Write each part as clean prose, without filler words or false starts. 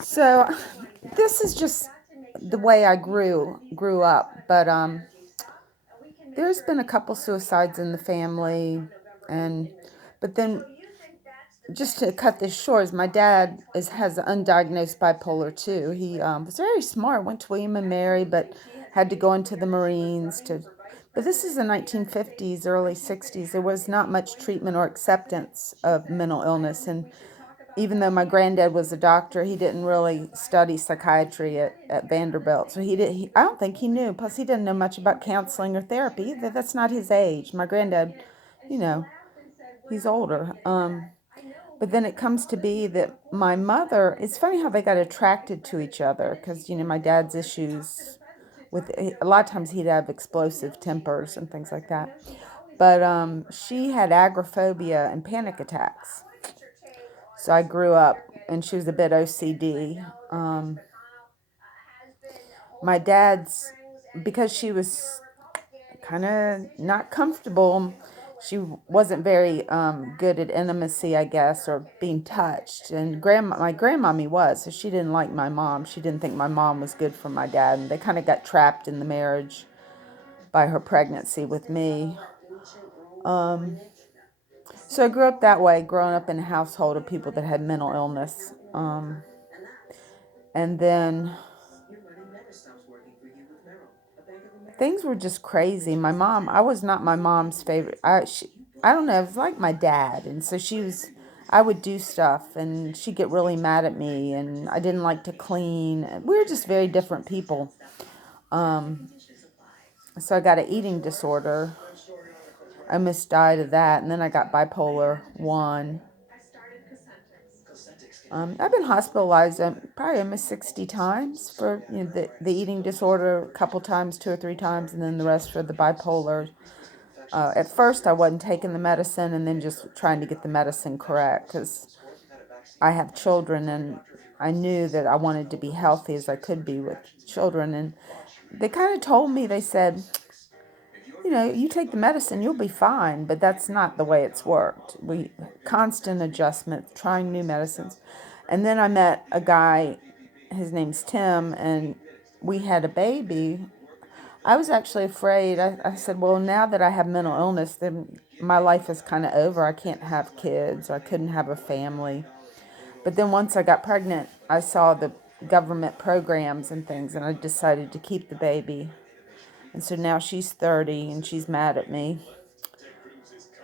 So this is just the way I grew up, but there's been a couple suicides in the family, and but then just to cut this short, is my dad has undiagnosed bipolar two. He was very smart, went to William and Mary, but had to go into the Marines to. But this is the 1950s, early 60s. There was not much treatment or acceptance of mental illness, and even though my granddad was a doctor, he didn't really study psychiatry at Vanderbilt. So I don't think he knew. Plus, he didn't know much about counseling or therapy. That's not his age. My granddad, you know, he's older. But then it comes to be that my mother, it's funny how they got attracted to each other because, my dad's issues with, a lot of times he'd have explosive tempers and things like that. But she had agoraphobia and panic attacks. So I grew up, and she was a bit OCD. My dad's, because she was kind of not comfortable, she wasn't very good at intimacy, I guess, or being touched. And my grandmommy was, so she didn't like my mom. She didn't think my mom was good for my dad, and they kind of got trapped in the marriage by her pregnancy with me. So I grew up that way, growing up in a household of people that had mental illness. And then things were just crazy. My mom, I was not my mom's favorite. I don't know, it was like my dad. And so I would do stuff and she'd get really mad at me and I didn't like to clean. We were just very different people. Um, so I got an eating disorder. I almost died of that. And then I got bipolar 1. I've been hospitalized probably almost 60 times for the eating disorder, a couple times, 2 or 3 times, and then the rest for the bipolar. At first, I wasn't taking the medicine and then just trying to get the medicine correct because I have children and I knew that I wanted to be healthy as I could be with children. And they kind of told me, they said, you take the medicine, you'll be fine, but that's not the way it's worked. Constant adjustment, trying new medicines. And then I met a guy, his name's Tim, and we had a baby. I was actually afraid. I said, well, now that I have mental illness, then my life is kind of over. I can't have kids, or I couldn't have a family. But then once I got pregnant, I saw the government programs and things, and I decided to keep the baby. And so now she's 30 and she's mad at me.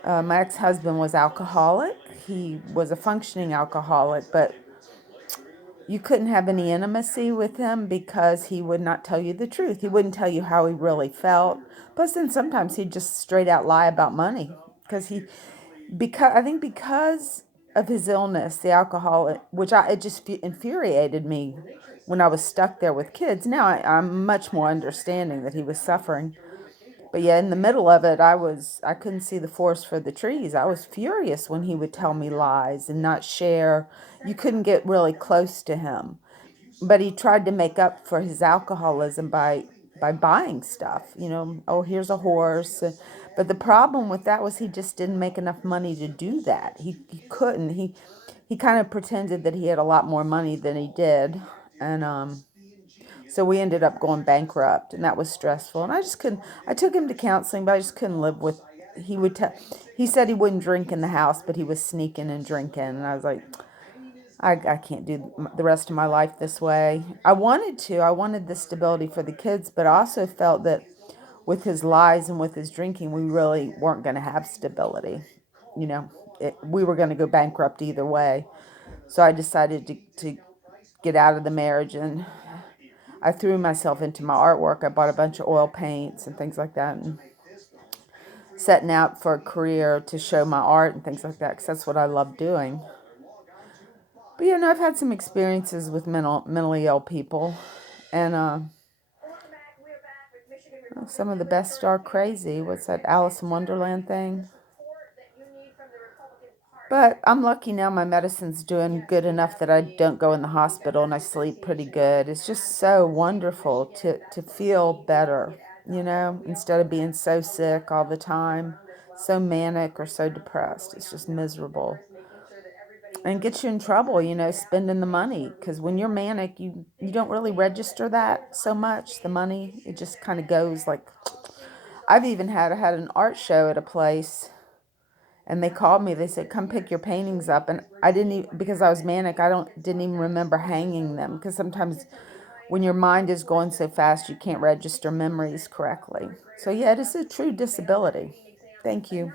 My ex-husband was alcoholic. He was a functioning alcoholic, but you couldn't have any intimacy with him because he would not tell you the truth. He wouldn't tell you how he really felt. Plus, then sometimes he'd just straight out lie about money because of his illness, the alcohol, it just infuriated me when I was stuck there with kids. Now I'm much more understanding that he was suffering. But yeah, in the middle of it, I couldn't see the forest for the trees. I was furious when he would tell me lies and not share. You couldn't get really close to him. But he tried to make up for his alcoholism by buying stuff. Oh, here's a horse. But the problem with that was he just didn't make enough money to do that. He couldn't. He kind of pretended that he had a lot more money than he did. And so we ended up going bankrupt, and that was stressful. And I just couldn't. I took him to counseling, but I just couldn't live with. He would tell. He said he wouldn't drink in the house, but he was sneaking and drinking, and I was like, I can't do the rest of my life this way. I wanted to. I wanted the stability for the kids, but I also felt that with his lies and with his drinking, we really weren't going to have stability. You know, we were going to go bankrupt either way. So I decided to get out of the marriage, and I threw myself into my artwork. I bought a bunch of oil paints and things like that, and setting out for a career to show my art and things like that, because that's what I love doing. But I've had some experiences with mentally ill people, and some of the best are crazy. What's that Alice in Wonderland thing? But I'm lucky now. My medicine's doing good enough that I don't go in the hospital and I sleep pretty good. It's just so wonderful to feel better, instead of being so sick all the time, so manic or so depressed. It's just miserable. and gets you in trouble, spending the money. Because when you're manic, you don't really register that so much. The money, it just kind of goes like. I've even had an art show at a place, and they called me. They said, "Come pick your paintings up," and I didn't even, because I was manic. I don't didn't even remember hanging them, because sometimes when your mind is going so fast, you can't register memories correctly. So yeah, it is a true disability. Thank you.